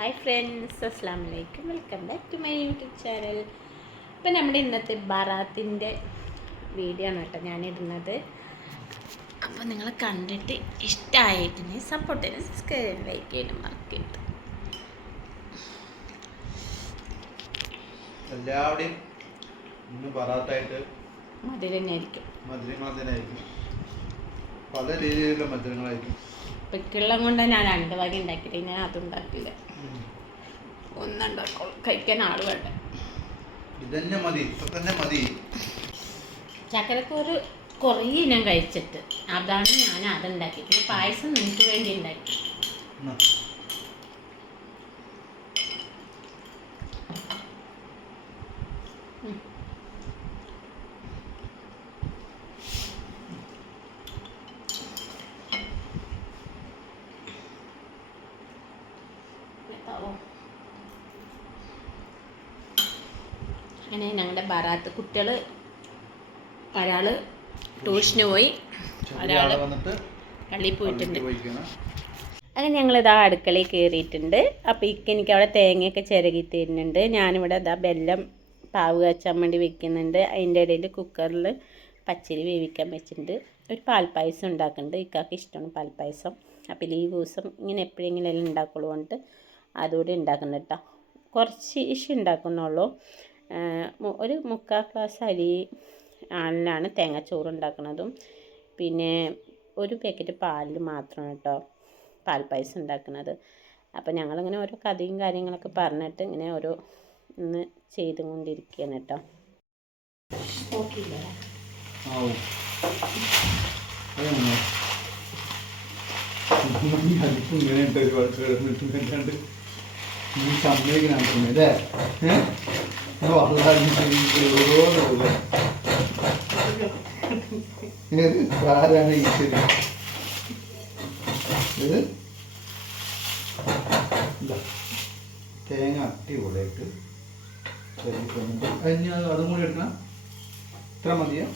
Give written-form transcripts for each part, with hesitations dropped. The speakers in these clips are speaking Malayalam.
ഹായ് ഫ്രണ്ട്സ്, അസ്സാം വലൈക്കും. Welcome back to my YouTube channel. ഇപ്പം നമ്മുടെ ഇന്നത്തെ ബറാത്തിൻ്റെ വീഡിയോ ആണ് കേട്ടോ ഞാനിടുന്നത്. അപ്പോൾ നിങ്ങൾ കണ്ടിട്ട് ഇഷ്ടമായിട്ടുണ്ടെങ്കിൽ സപ്പോർട്ട് ചെയ്യാൻ, സബ്സ്ക്രൈബ് ചെയ്യാൻ, ലൈക്ക് ചെയ്യാനും മറക്കരുത്. എല്ലാവരുടെയും ഇന്ന് ബറാത്തായിട്ട് മധുരം തന്നെയായിരിക്കും, മധുരങ്ങൾ തന്നെയായിരിക്കും, പല രീതിയിലുള്ള മധുരങ്ങളായിരിക്കും. പിക്കുള്ളം കൊണ്ട് ഞാൻ 2 വക ഉണ്ടാക്കിയിട്ട് ഞാൻ അതുണ്ടാക്കില്ല, ഒന്നുണ്ടാക്കുള്ളൂ. കഴിക്കാൻ ആൾ വേണ്ട. ഇതന്നെ മതി, ഇത്ര തന്നെ മതി. ചക്കരക്കൂറ് കുറേ ഞാൻ കഴിച്ചിട്ട് അതാണ് ഞാൻ അതുണ്ടാക്കി. പിന്നെ പായസം നിങ്ങൾക്ക് വേണ്ടി ഉണ്ടാക്കി. അങ്ങനെ ഞങ്ങളുടെ ബറാത്ത് കുട്ടികൾ ഒരാൾ ട്യൂഷന് പോയി, ഒരാൾ പള്ളിയിൽ പോയിട്ടുണ്ട്. അങ്ങനെ ഞങ്ങളിതാ അടുക്കളയിൽ കയറിയിട്ടുണ്ട്. അപ്പോൾ എനിക്ക് അവിടെ തേങ്ങയൊക്കെ ചിരകി തരുന്നുണ്ട്. ഞാനിവിടെ ഇതാ ബെല്ലം പാവ് കാച്ചാൻ വേണ്ടി വെക്കുന്നുണ്ട്. അതിൻ്റെ ഇടയിൽ കുക്കറിൽ പച്ചരി വേവിക്കാൻ വെച്ചിട്ടുണ്ട്. ഒരു പാൽപ്പായസം ഉണ്ടാക്കുന്നുണ്ട്. ഇക്കാക്ക് ഇഷ്ടമാണ് പാൽപ്പായസം. അപ്പോൾ ഈ ദിവസം ഇങ്ങനെ എപ്പോഴെങ്കിലും എല്ലാം ഉണ്ടാക്കുള്ളൂ കൊണ്ട് അതുകൂടി ഉണ്ടാക്കുന്നുണ്ട് കേട്ടോ. കുറച്ച് ഇഷ് ഉണ്ടാക്കുന്നുള്ളൂ. ഒരു 3/4 ഗ്ലാസ് അരി ആളിലാണ് തേങ്ങാച്ചോറ് ഉണ്ടാക്കുന്നതും. പിന്നെ ഒരു പാക്കറ്റ് പാലിൽ മാത്രമാണ് കേട്ടോ പാൽപ്പായസം ഉണ്ടാക്കുന്നത്. അപ്പോൾ ഞങ്ങളിങ്ങനെ ഓരോ കഥയും കാര്യങ്ങളൊക്കെ പറഞ്ഞിട്ട് ഇങ്ങനെ ഓരോ ഇന്ന് ചെയ്തുകൊണ്ടിരിക്കുകയാണ് കേട്ടോ. ഓക്കെ ആരാണ് ഈശ്വരി? തേങ്ങ അടിപൊളിയായിട്ട് അതിന് അതും കൂടി എടുക്കണം. ഇത്ര മതിയാ?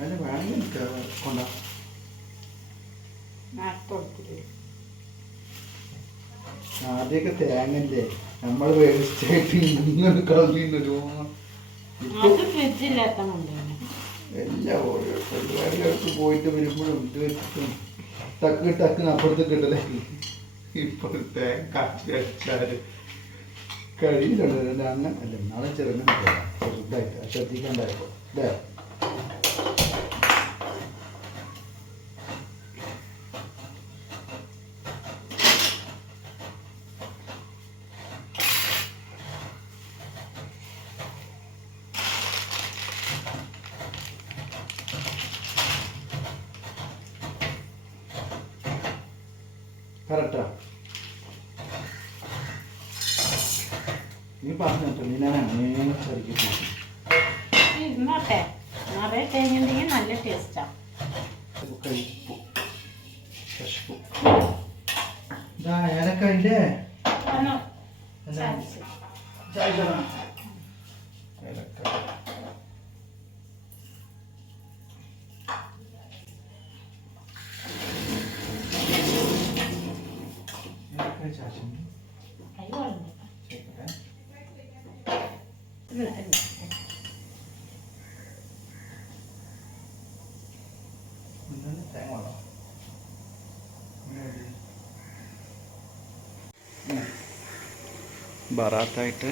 അതിന് വേണമെങ്കിൽ കൊണ്ടാ ആദ്യമൊക്കെ തേങ്ങല്ലേ നമ്മൾ വേസ്റ്റായിട്ട് ഇങ്ങനെ കളഞ്ഞിരുന്നല്ലോ. എല്ലാ ഓരോ പരിപാടികൾക്ക് പോയിട്ട് വരുമ്പോഴും ഇത് വെച്ചിട്ടും ടക്ക് അപ്പുറത്ത് കിട്ടലേ. ഇപ്പോൾ തേങ്ങ കാച്ചി വെച്ചാൽ കഴിയില്ലല്ലോ. അങ്ങനെ അല്ല, നാളെ ചെറുതായിട്ട് ശ്രദ്ധിക്കണ്ടായപ്പോൾ അല്ലേ? കറക്റ്റാ നീ പറഞ്ഞിട്ട് ഞാൻ അങ്ങനെ ഇരുന്നോട്ടെ. നിറയെ തേങ്ങ ഉണ്ടെങ്കിൽ നല്ല ടേസ്റ്റാ. ഏലക്കായില്ലേ? ബറാത്തായിട്ട്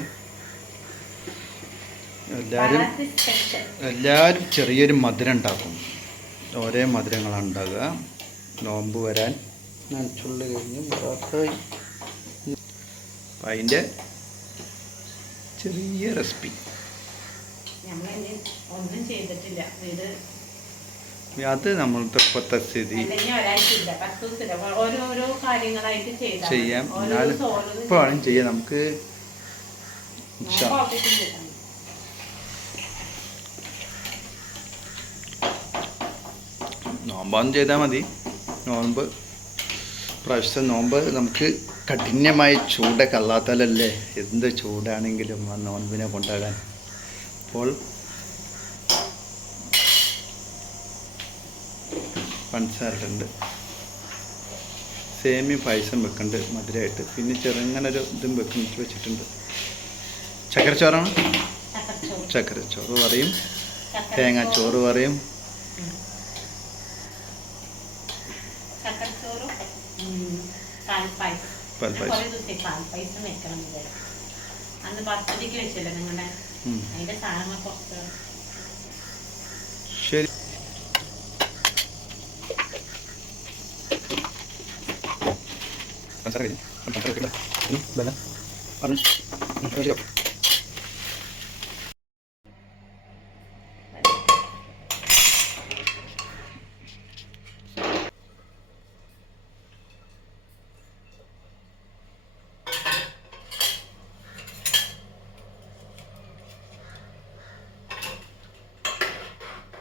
എല്ലാവരും ചെറിയൊരു മധുരം ഉണ്ടാക്കും. ഓരോ മധുരങ്ങളാണ് ഉണ്ടാകുക. നോമ്പ് വരാൻ നനച്ചുള്ളി കഴിഞ്ഞ് ബറാത്തായി. അപ്പം അതിൻ്റെ ചെറിയ റെസിപ്പി ഒന്നും ചെയ്തിട്ടില്ല. അത് നമ്മളുടെ ഇപ്പോഴത്തെ സ്ഥിതി ഓരോരോ കാര്യങ്ങളായിട്ട് ചെയ്യാം. എന്നാലും ഇപ്പോഴാണ് ചെയ്യാം. നമുക്ക് നോമ്പാന്ന് ചെയ്താൽ മതി. നോമ്പ് പ്രാവശ്യത്തെ നോമ്പ് നമുക്ക് കഠിനമായ ചൂടൊക്കെ അല്ലാത്താലല്ലേ എന്ത് ചൂടാണെങ്കിലും ആ നോൻപിനെ കൊണ്ടാകാൻ. അപ്പോൾ പഞ്ചസാരയുണ്ട്, സേമിയ പായസം വെക്കുന്നുണ്ട് മധുരമായിട്ട്. പിന്നെ ചെറുങ്ങനൊരു ഇതും വെച്ചിട്ടുണ്ട്. ചക്കരച്ചോറാണ്. ചക്കരച്ചോറ് പറയും, തേങ്ങാച്ചോറ് പറയും. ശരി.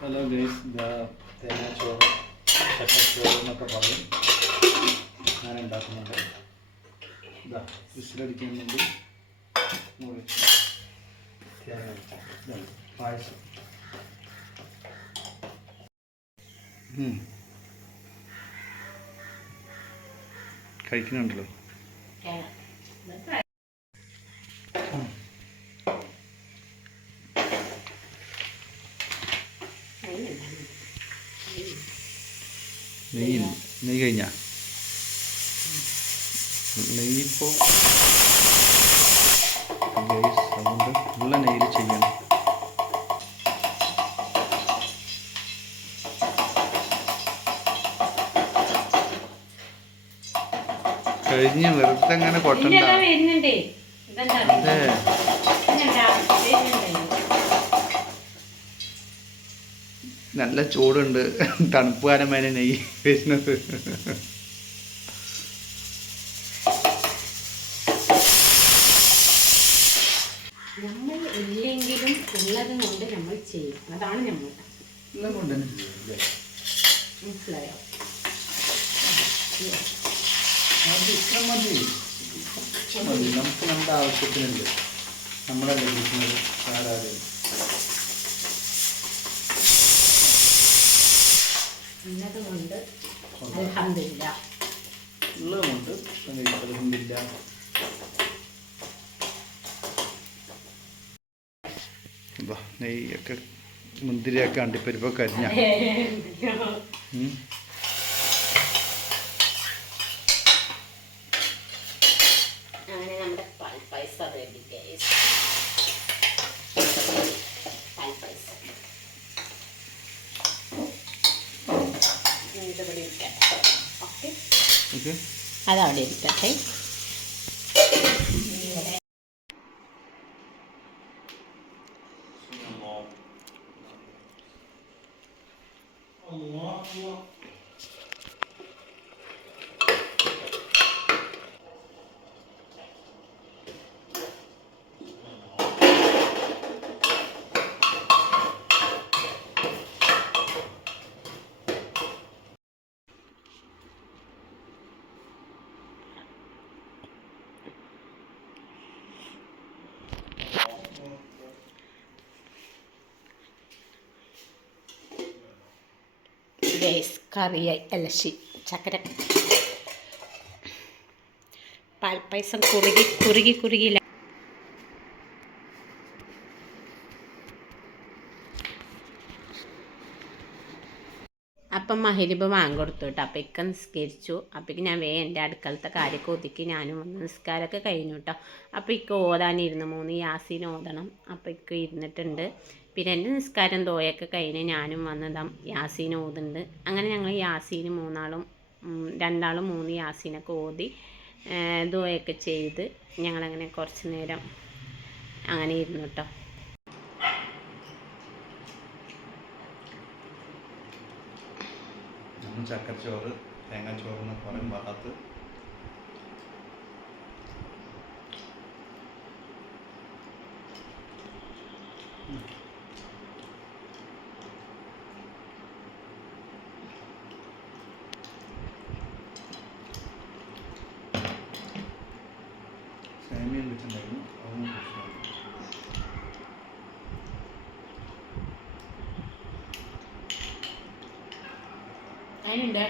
ഹലോ ഗൈസ്, ഇതാ തേങ്ങാച്ചോറ്, ചക്കച്ചോറ് എന്നൊക്കെ പറയും ഞാൻ ഉണ്ടാക്കുന്നുണ്ട്. ഇതാ വിസിലടിക്കാൻ വേണ്ടി പായസം. കഴിക്കുന്നുണ്ടല്ലോ. നെയ്യ് കഴിഞ്ഞ നെയ്യിപ്പോൾ അതുകൊണ്ട് നല്ല നെയ്യിൽ ചെയ്യണം. കഴിഞ്ഞ് വെറുതെ അങ്ങനെ കൊട്ടണ്ട. അതെ, നല്ല ചൂടുണ്ട്. തണുപ്പ് കാലം വരെ നെയ്യ് വരുന്നത്. നമ്മൾ ഇല്ലെങ്കിലും ഉള്ളത് കൊണ്ട് നമ്മൾ ചെയ്യും. അതാണ് നമ്മൾ മനസ്സിലായോ? നമുക്ക് നമ്മുടെ ആവശ്യത്തിനുണ്ട്. നമ്മളല്ലേ വിളിക്കുന്നത് ആരാധന. ഉള്ളതുകൊണ്ട് അൽഹംദുലില്ലാ. ഉള്ളതുകൊണ്ട് അൽഹംദുലില്ലാ. നെയ്യൊക്കെ മുന്തിരിയൊക്കെ അണ്ടിപ്പരിപ്പൊക്കെ അരിഞ്ഞ അങ്ങനെ നമ്മുടെ പാൽപ്പായസം റെഡി ഗൈസ്. പാൽപ്പായസം ഇതവിടെ ഇരിക്കട്ടെ. ഓക്കെ, അതവിടെ ഇരിക്കട്ടെ. ഗൈസ് കറിയായി. അല്ല ചക്കര പാൽപ്പായസം കുറുകിയില്ല. അപ്പം മഹരിബ് വാങ്ങിക്കൊടുത്തു കേട്ടോ. അപ്പോഴേക്ക് നിസ്കരിച്ചു. അപ്പോഴേക്ക് ഞാൻ എൻ്റെ അടുക്കളത്തെ കാര്യമൊക്കെ ഒതുക്കി ഞാനും വന്ന് നിസ്കാരമൊക്കെ കഴിഞ്ഞു കേട്ടോ. അപ്പോഴേക്ക് ഓതാനിരുന്നു 3 യാസീൻ ഓതണം. അപ്പോഴേക്ക് ഇരുന്നിട്ടുണ്ട്. പിന്നെ എൻ്റെ നിസ്കാരം ദോയൊക്കെ കഴിഞ്ഞ് ഞാനും വന്നതാ യാസീൻ ഓതുന്നുണ്ട്. അങ്ങനെ ഞങ്ങൾ യാസീന് 3 യാസീനൊക്കെ ഓതി ദോയൊക്കെ ചെയ്ത് ഞങ്ങളങ്ങനെ കുറച്ച് നേരം അങ്ങനെ ഇരുന്നു കേട്ടോ. ചക്കരച്ചോറ്, തേങ്ങാച്ചോറ് എന്നൊക്കെ പറയും ഭാഗത്ത്. സേമിയ വെച്ചിട്ടുണ്ടായിരുന്നു, അതൊന്നും പ്രശ്നമില്ല. അതിനുണ്ട്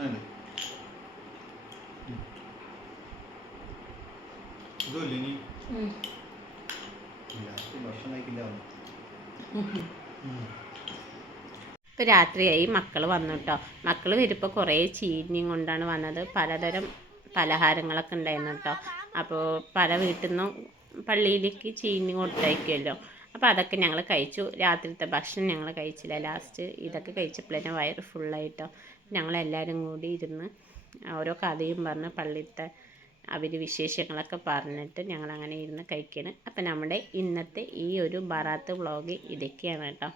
അതെ. ഇതുമില്ല ഇനി ഭക്ഷണം കഴിക്കില്ല. ഇപ്പോൾ രാത്രിയായി, മക്കൾ വന്നു കേട്ടോ. മക്കൾ വരുമ്പോൾ കുറേ ചീനിയും കൊണ്ടാണ് വന്നത്. പലതരം പലഹാരങ്ങളൊക്കെ ഉണ്ടായിരുന്നു കേട്ടോ. അപ്പോൾ പല വീട്ടിൽ നിന്നും പള്ളിയിലേക്ക് ചീനി കൊടുത്തയക്കുമല്ലോ. അപ്പോൾ അതൊക്കെ ഞങ്ങൾ കഴിച്ചു. രാത്രിത്തെ ഭക്ഷണം ഞങ്ങൾ കഴിച്ചില്ല. ലാസ്റ്റ് ഇതൊക്കെ കഴിച്ചപ്പോൾ തന്നെ വയറ് ഫുള്ളായിട്ടോ. ഞങ്ങളെല്ലാവരും കൂടി ഇരുന്ന് ഓരോ കഥയും പറഞ്ഞ് പള്ളിയിലത്തെ അവർ വിശേഷങ്ങളൊക്കെ പറഞ്ഞിട്ട് ഞങ്ങളങ്ങനെ ഇരുന്ന് കഴിക്കണം. അപ്പോൾ നമ്മുടെ ഇന്നത്തെ ഈ ഒരു ബറാത്ത് വ്ളോഗ് ഇതൊക്കെയാണ് കേട്ടോ.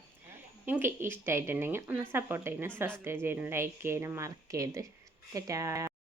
നിങ്ങൾക്ക് ഇഷ്ടമായിട്ടുണ്ടെങ്കിൽ ഒന്ന് സപ്പോർട്ട് ചെയ്യണം, സബ്സ്ക്രൈബ് ചെയ്യണം, ലൈക്ക് ചെയ്യണം, മറക്കരുത്. ടാറ്റാ.